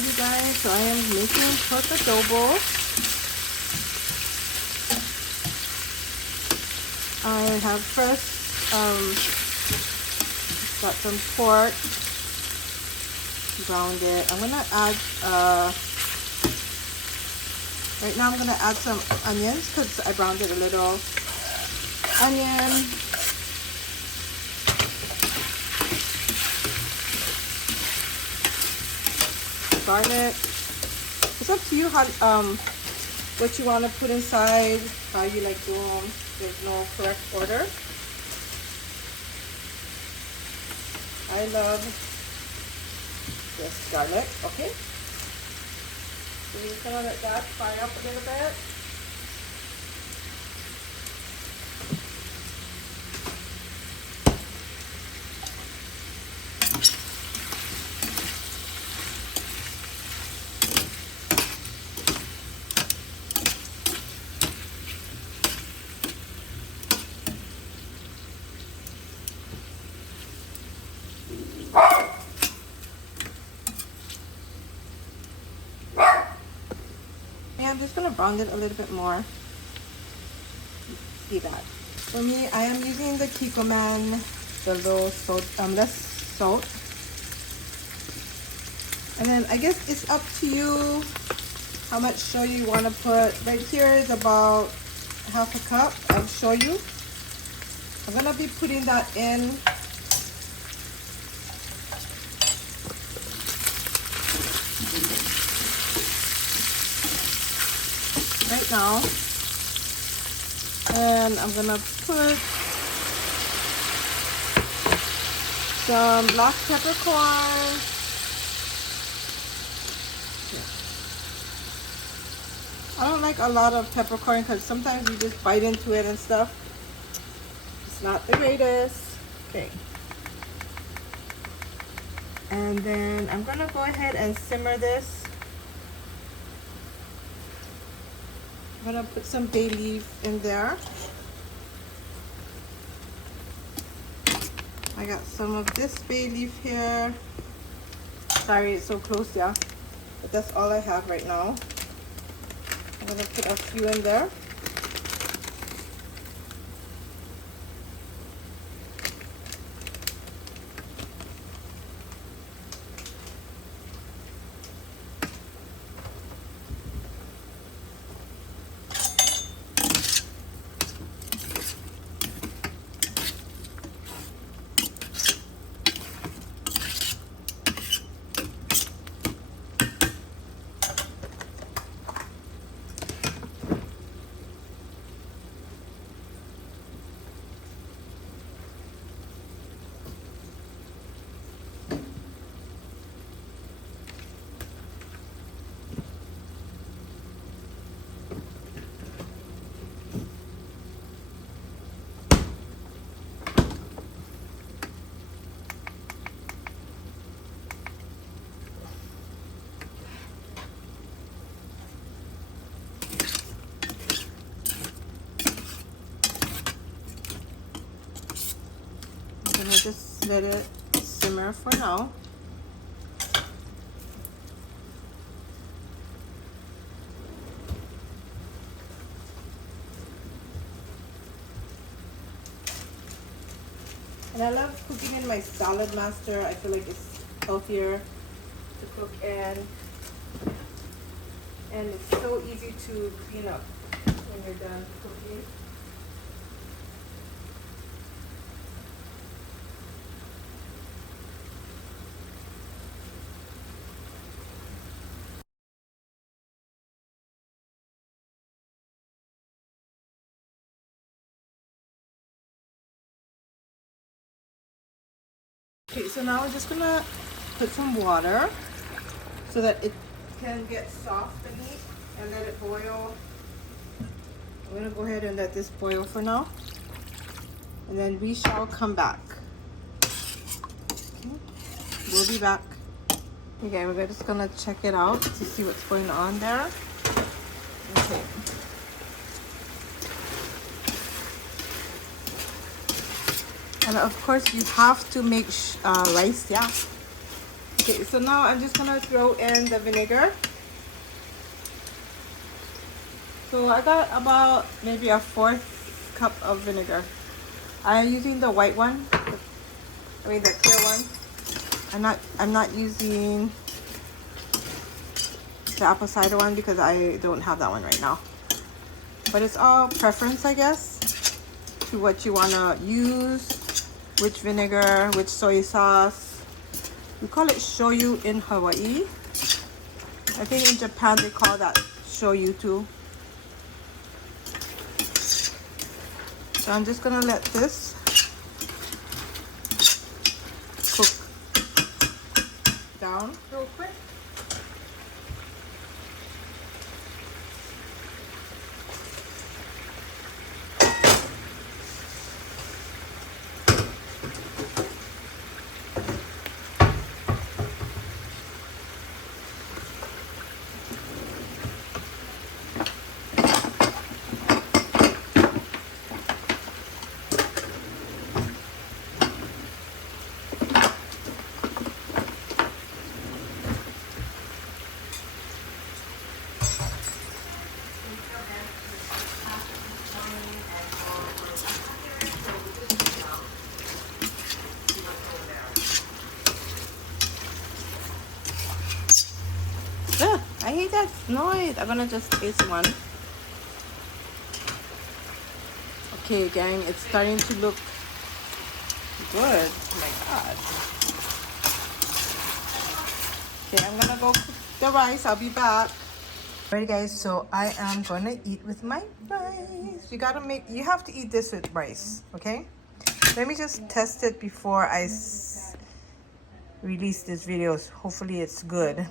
you guys. So I am making pork adobo. I have fresh, got some pork, browned it. I'm gonna add, right now I'm gonna add some onions because I browned it a little. Onion. Garlic. It's up to you how what you want to put inside, how you like do them. There's no correct order. I love this garlic. Okay, so we're just gonna let that fry up a little bit. I'm just gonna brown it a little bit more. See that? For me, I am using the Kikkomon, the low salt, less salt. And then I guess it's up to you how much shoyu you want to put. Right here is about half a cup of shoyu. I'm gonna be putting that in. Right now, and I'm gonna put some black peppercorn. I don't like a lot of peppercorn because sometimes you just bite into it and stuff. It's not the greatest. Okay. And then I'm gonna go ahead and simmer this. I'm gonna put some bay leaf in there. I got some of this bay leaf here. Sorry, it's so close, yeah. But that's all I have right now. I'm gonna put a few in there. I'm gonna just let it simmer for now. And I love cooking in my salad master. I feel like it's healthier to cook in. And it's so easy to clean up when you're done cooking. Okay, so now we're just gonna put some water so that it can get soft, the meat, and let it boil. I'm gonna go ahead and let this boil for now, and then we shall come back. Okay, we'll be back. Okay, we're just gonna check it out to see what's going on there. Okay. And of course, you have to make rice, yeah. Okay, so now I'm just gonna throw in the vinegar. So I got about maybe a 1/4 cup of vinegar. I'm using the white one. I mean the clear one. I'm not using the apple cider one because I don't have that one right now. But it's all preference, I guess, to what you wanna use, which vinegar, which soy sauce. We call it shoyu in Hawaii. I think in Japan they call that shoyu too. So I'm just gonna let this cook down real quick. Ugh, I hate that noise. I'm gonna just taste one. Okay, gang, it's starting to look good. Oh my god. Okay, I'm gonna go cook the rice. I'll be back. Alright guys, so I am gonna eat with my rice. You have to eat this with rice, okay? Let me just test it before I release this video. Hopefully it's good.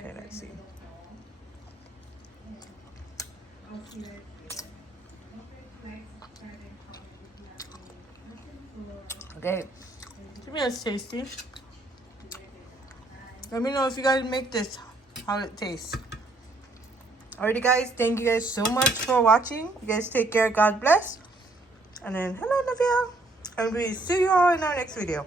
Okay, let's see. Okay, to me it's tasty. Let me know if you guys make this, how it tastes. Alrighty guys, thank you guys so much for watching. You guys take care, God bless. And then, hello Navia. And we see you all in our next video.